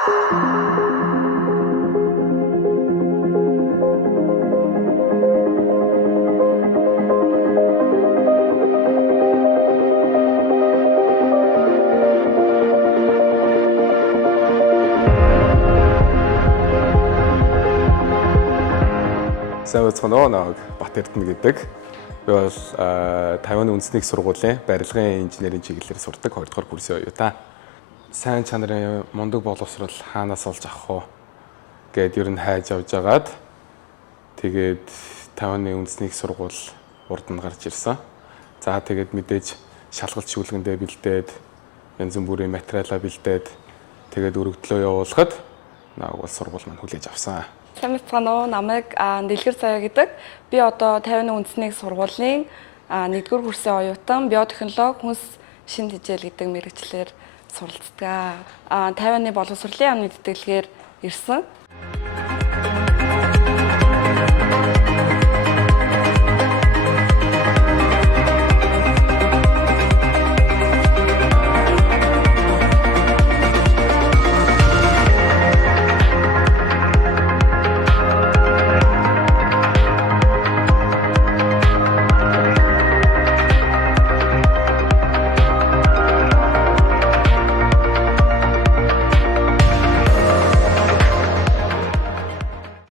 Сайн байцгаана уу, Бат Эрдэнэ гэдэг. Би бол Тайваны үндэсний сургуулийн барилгын инженерийн чиглэлээр сурдаг 2 дугаар курсын оюутан. Сайн чанарын мундаг боловсрол хаанаас олж авах вэ гэд ер нь хайж авж агаад тэгээд Тайваны үндэсний сургууль урд нь гарч ирсэн. За тэгээд мэдээж шалгалт шүүлгэндээ бэлдээд янз бүрийн материалаа бэлдээд тэгээд өргөдлөө явуулахад нааг бол сургууль маань хүлээж авсан. Сайн байна уу? Намайг Дэлгэр Заяа гэдэг. Би одоо Тайваны үндэсний сургуулийн 1-р курсын оюутан, биотехнологи хүнс шин тэжээл гэдэг мэргэжлэр суралцдаг. Тайваны боловсролын яамны тэтгэлгээр ирсэн.